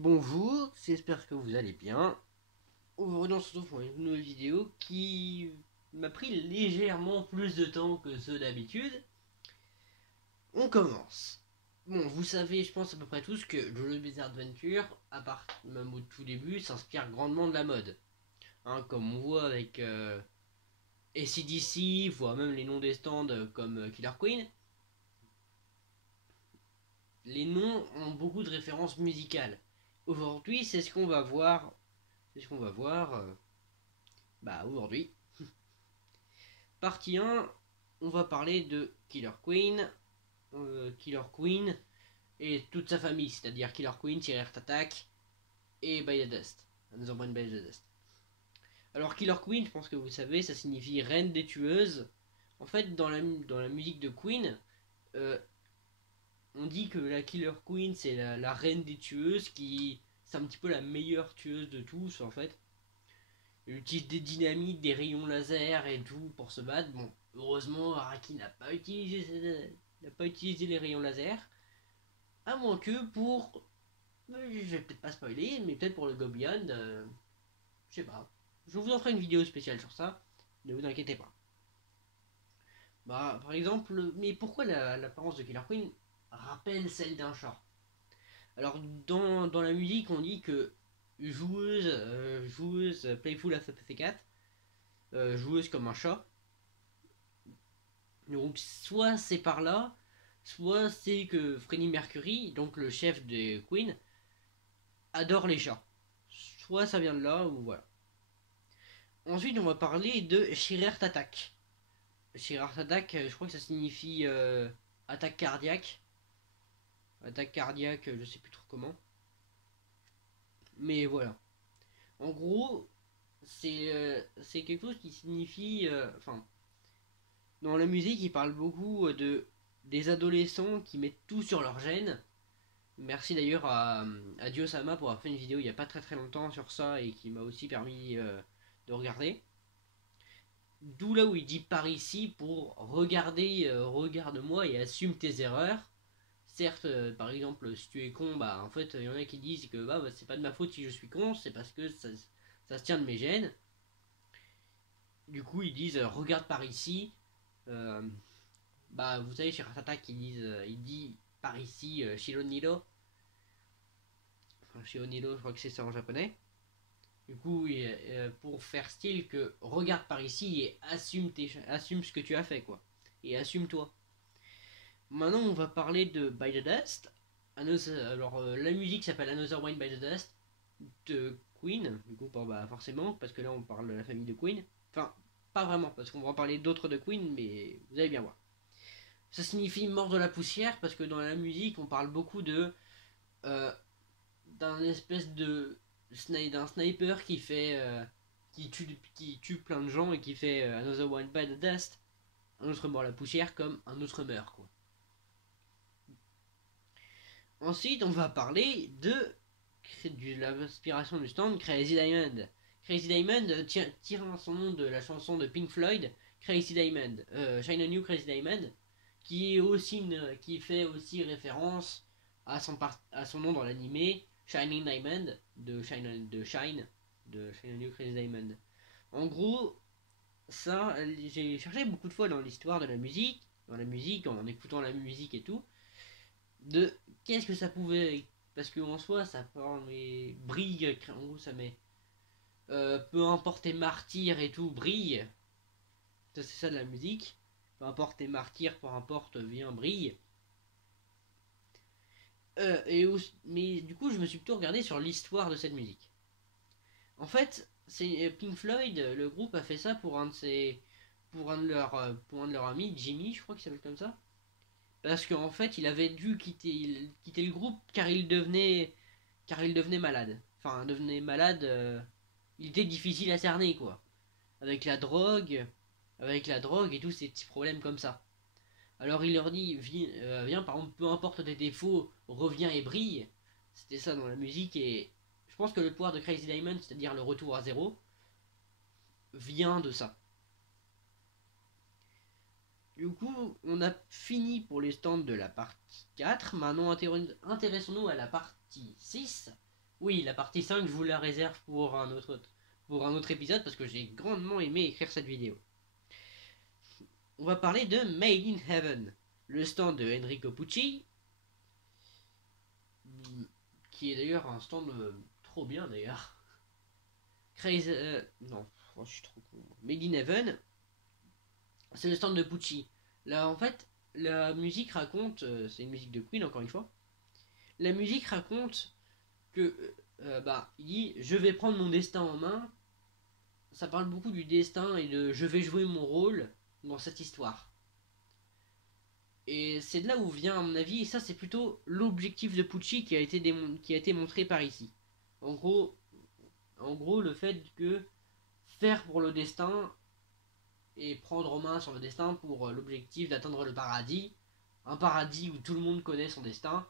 Bonjour, j'espère que vous allez bien. Aujourd'hui on se retrouve pour une nouvelle vidéo qui m'a pris légèrement plus de temps que ceux d'habitude. On commence. Bon, vous savez, je pense à peu près tous que JoJo's Bizarre Adventure, à part même au tout début, s'inspire grandement de la mode. Comme on voit avec AC/DC, voire même les noms des stands comme Killer Queen. Les noms ont beaucoup de références musicales. Aujourd'hui, c'est ce qu'on va voir. C'est ce qu'on va voir. Aujourd'hui. Partie 1, on va parler de Killer Queen et toute sa famille, c'est-à-dire Killer Queen, Art Attack et By the Dust. Another One by the Dust. Alors Killer Queen, je pense que vous savez, ça signifie reine des tueuses. En fait, dans la musique de Queen, euh, on dit que la Killer Queen, c'est la reine des tueuses, qui c'est un petit peu la meilleure tueuse de tous, en fait. Elle utilise des dynamites, des rayons laser et tout pour se battre. Bon, heureusement, Araki n'a pas utilisé les rayons laser. À moins que pour. Je vais peut-être pas spoiler, mais peut-être pour le Go Beyond. Je sais pas. Je vous en ferai une vidéo spéciale sur ça. Ne vous inquiétez pas. Par exemple, mais pourquoi l'apparence de Killer Queen rappelle celle d'un chat? Alors, dans la musique, on dit que joueuse Playful as a Pussycat, joueuse comme un chat. Donc soit c'est par là, soit c'est que Freddie Mercury, donc le chef de Queen, adore les chats. Soit ça vient de là, ou voilà. Ensuite, on va parler de Art Attack. Art Attack, je crois que ça signifie attaque cardiaque. Attaque cardiaque, je sais plus trop comment. Mais voilà. En gros, c'est quelque chose qui signifie. Enfin, dans la musique, il parle beaucoup des adolescents qui mettent tout sur leur gène. Merci d'ailleurs à Diosama pour avoir fait une vidéo il n'y a pas très très longtemps sur ça et qui m'a aussi permis de regarder. D'où là où il dit par ici pour regarder, regarde-moi et assume tes erreurs. Certes, par exemple, si tu es con, en fait, il y en a qui disent que c'est pas de ma faute si je suis con, c'est parce que ça se tient de mes gènes. Du coup, ils disent regarde par ici. Euh, Vous savez, chez Ratata, il dit par ici Shironiro. Enfin, Shironiro, je crois que c'est ça en japonais. Du coup, pour faire style que regarde par ici et assume ce que tu as fait, quoi. Et assume-toi. Maintenant, on va parler de By the Dust. Alors, la musique s'appelle Another One by the Dust de Queen. Du coup, forcément, parce que là, on parle de la famille de Queen. Enfin, pas vraiment, parce qu'on va en parler d'autres de Queen, mais vous allez bien voir. Ça signifie mort de la poussière, parce que dans la musique, on parle beaucoup euh, d'un espèce d'un sniper qui tue plein de gens et qui fait Another One by the Dust, un autre mort la poussière comme un autre meurt, quoi. Ensuite, on va parler de l'inspiration du stand Crazy Diamond. Crazy Diamond tire son nom de la chanson de Pink Floyd Crazy Diamond, Shine on You Crazy Diamond, qui fait aussi référence à son nom dans l'animé Shining Diamond de Shine on You Crazy Diamond. En gros, ça, j'ai cherché beaucoup de fois dans la musique, en écoutant la musique et tout, de qu'est-ce que ça pouvait. Parce qu'en soi, ça met brille, en gros, ça met peu importe tes martyrs et tout, brille. Ça, c'est ça de la musique. Peu importe tes martyrs, peu importe, viens, brille. Mais du coup, je me suis plutôt regardé sur l'histoire de cette musique. En fait, c'est Pink Floyd, le groupe a fait ça pour un de leurs amis, Jimmy, je crois qu'il s'appelle comme ça. Parce qu'en fait, il avait dû quitter le groupe car il devenait malade. Enfin, devenait malade. Il était difficile à cerner, quoi. Avec la drogue, avec la drogue et tous ces petits problèmes comme ça. Alors il leur dit, viens, par exemple, peu importe tes défauts, reviens et brille. C'était ça dans la musique et je pense que le pouvoir de Crazy Diamond, c'est-à-dire le retour à zéro, vient de ça. Du coup, on a fini pour les stands de la partie 4. Maintenant, intéressons-nous à la partie 6. Oui, la partie 5, je vous la réserve pour un autre épisode parce que j'ai grandement aimé écrire cette vidéo. On va parler de Made in Heaven, le stand de Enrico Pucci, qui est d'ailleurs un stand trop bien d'ailleurs. Crazy, non, oh, je suis trop con. Made in Heaven, c'est le stand de Pucci. Là, en fait, la musique raconte, c'est une musique de Queen encore une fois. La musique raconte que, bah, il dit, je vais prendre mon destin en main. Ça parle beaucoup du destin et de, je vais jouer mon rôle dans cette histoire. Et c'est de là où vient, à mon avis, et ça c'est plutôt l'objectif de Pucci qui a été montré par ici. En gros, en gros, le fait que faire pour le destin et prendre en main sur le destin pour l'objectif d'atteindre le paradis, un paradis où tout le monde connaît son destin.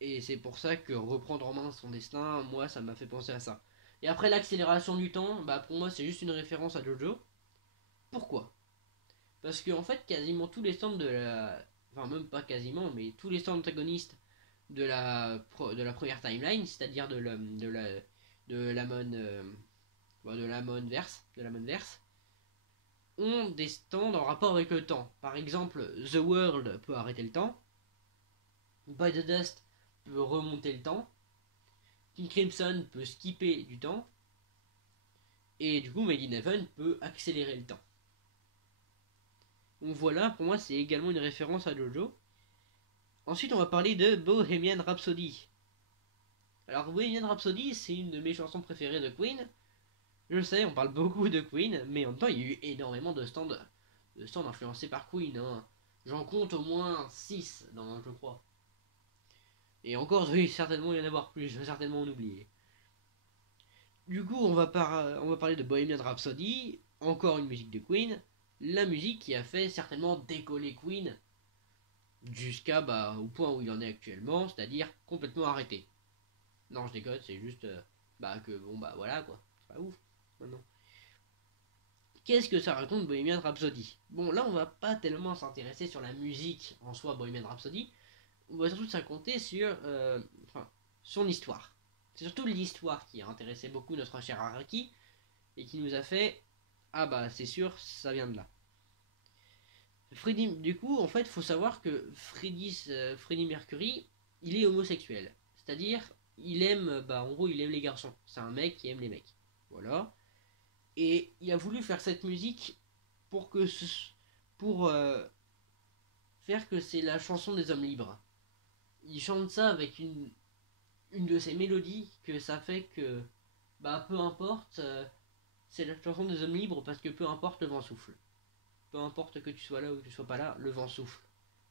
Et c'est pour ça que reprendre en main son destin, moi, ça m'a fait penser à ça. Et après l'accélération du temps, bah pour moi, c'est juste une référence à Jojo. Pourquoi? Parce que en fait, quasiment tous les stands de la, enfin même pas quasiment, mais tous les stands antagonistes de la première timeline, c'est-à-dire de la mon de la verse, ont des stands en rapport avec le temps. Par exemple, The World peut arrêter le temps, By the Dust peut remonter le temps, King Crimson peut skipper du temps, et du coup Made in Heaven peut accélérer le temps. Donc voilà, pour moi c'est également une référence à Jojo. Ensuite on va parler de Bohemian Rhapsody. Alors Bohemian Rhapsody c'est une de mes chansons préférées de Queen. Je sais, on parle beaucoup de Queen, mais en même temps il y a eu énormément de stands influencés par Queen. Hein. J'en compte au moins 6 dans, je crois. Et encore, oui, certainement il y en avoir plus, je vais certainement en oublier. Du coup, on va parler de Bohemian Rhapsody, encore une musique de Queen, la musique qui a fait certainement décoller Queen jusqu'à bah, au point où il en est actuellement, c'est-à-dire complètement arrêté. Non, je déconne, c'est juste bah que bon bah voilà quoi, c'est pas ouf maintenant. Qu'est-ce que ça raconte Bohemian Rhapsody? Bon, là on va pas tellement s'intéresser sur la musique en soi Bohemian Rhapsody, on va surtout s'intéresser sur enfin, son histoire. C'est surtout l'histoire qui a intéressé beaucoup notre cher Araki et qui nous a fait ah bah c'est sûr ça vient de là. Freddie, du coup en fait faut savoir que Freddie Mercury il est homosexuel, c'est-à-dire il aime bah en gros il aime les garçons, c'est un mec qui aime les mecs, voilà. Et il a voulu faire cette musique pour que pour faire que c'est la chanson des hommes libres. Il chante ça avec une de ses mélodies que ça fait que bah peu importe c'est la chanson des hommes libres parce que peu importe le vent souffle, peu importe que tu sois là ou que tu sois pas là, le vent souffle.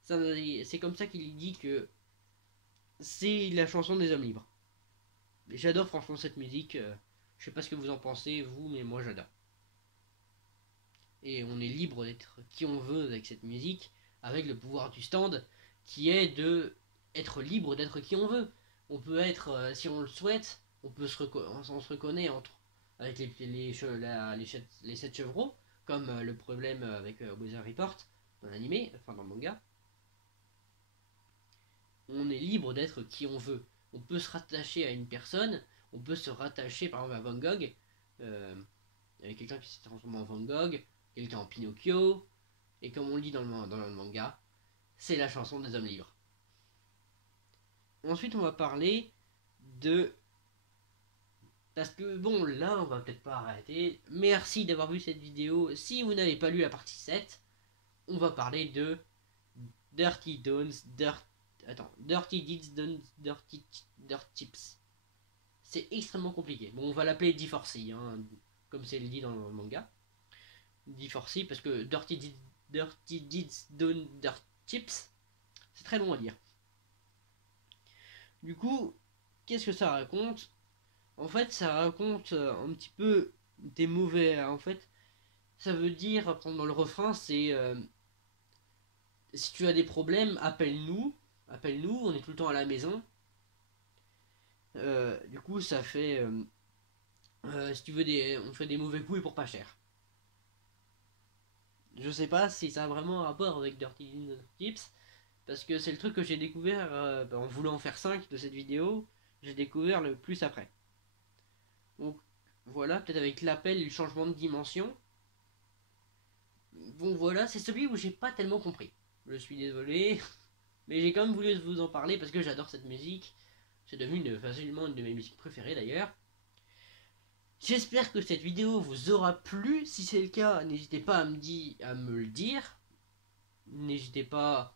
C'est comme ça qu'il dit que c'est la chanson des hommes libres. J'adore franchement cette musique, je sais pas ce que vous en pensez vous, mais moi j'adore. Et on est libre d'être qui on veut avec cette musique, avec le pouvoir du stand qui est de être libre d'être qui on veut. On peut être, si on le souhaite, on se reconnaît entre avec les 7 chevreaux, comme le problème avec Weather Report dans l'animé, enfin dans le manga. On est libre d'être qui on veut. On peut se rattacher à une personne, on peut se rattacher par exemple à Van Gogh, avec quelqu'un qui s'est transformé en Van Gogh, quelqu'un en Pinocchio, et comme on le dit dans le manga, c'est la chanson des hommes libres. Ensuite, on va parler de... Parce que bon, là, on va peut-être pas arrêter. Merci d'avoir vu cette vidéo. Si vous n'avez pas lu la partie 7, on va parler de Dirty Dons, Dirty Deeds Done, Dirty Tips. C'est extrêmement compliqué. Bon, on va l'appeler D4C, hein, comme c'est le dit dans le manga. D4C, parce que Dirty Deeds Done, Dirty Tips, c'est très long à dire. Du coup, qu'est-ce que ça raconte? En fait, ça raconte un petit peu des mauvais. En fait, ça veut dire, pendant le refrain, c'est si tu as des problèmes, appelle-nous. Appelle-nous, on est tout le temps à la maison. Du coup, ça fait. Si tu veux on fait des mauvais coups et pour pas cher. Je sais pas si ça a vraiment un rapport avec Dirty Tips, Parce que c'est le truc que j'ai découvert en voulant faire 5 de cette vidéo. J'ai découvert le plus après. Donc voilà, peut-être avec l'appel et le changement de dimension. Bon voilà, c'est celui où j'ai pas tellement compris. Je suis désolé, mais j'ai quand même voulu vous en parler parce que j'adore cette musique. C'est devenu facilement une de mes musiques préférées d'ailleurs. J'espère que cette vidéo vous aura plu. Si c'est le cas, n'hésitez pas à me le dire. N'hésitez pas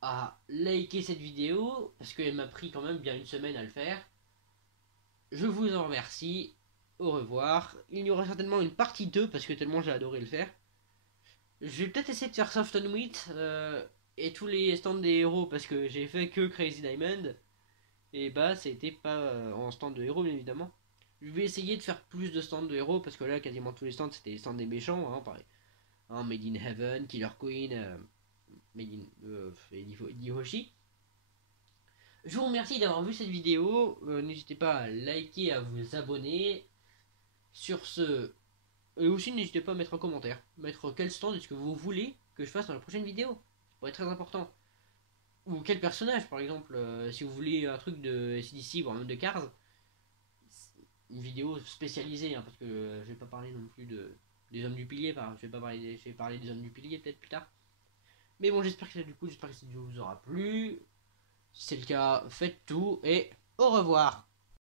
à liker cette vidéo parce qu'elle m'a pris quand même bien une semaine à le faire. Je vous en remercie. Au revoir. Il y aura certainement une partie 2 parce que tellement j'ai adoré le faire. Je vais peut-être essayer de faire Soft on Wheat et tous les stands des héros parce que j'ai fait que Crazy Diamond. Et bah, c'était pas en stand de héros, bien évidemment. Je vais essayer de faire plus de stands de héros parce que là, quasiment tous les stands c'était les stands des méchants. Hein, pareil. Hein, Made in Heaven, Killer Queen, Made in Eddie Hoshi. Je vous remercie d'avoir vu cette vidéo. N'hésitez pas à liker, à vous abonner. Sur ce, et aussi, n'hésitez pas à mettre un commentaire. Mettre quel stand est-ce que vous voulez que je fasse dans la prochaine vidéo. Ça pourrait être très important. Ou quel personnage, par exemple. Si vous voulez un truc de SDC, voire même de Cars. Une vidéo spécialisée, hein, parce que je vais pas parler non plus des hommes du pilier. Je vais parler des hommes du pilier peut-être plus tard. Mais bon, j'espère que j'espère que cette vidéo vous aura plu. Si c'est le cas, faites tout et au revoir.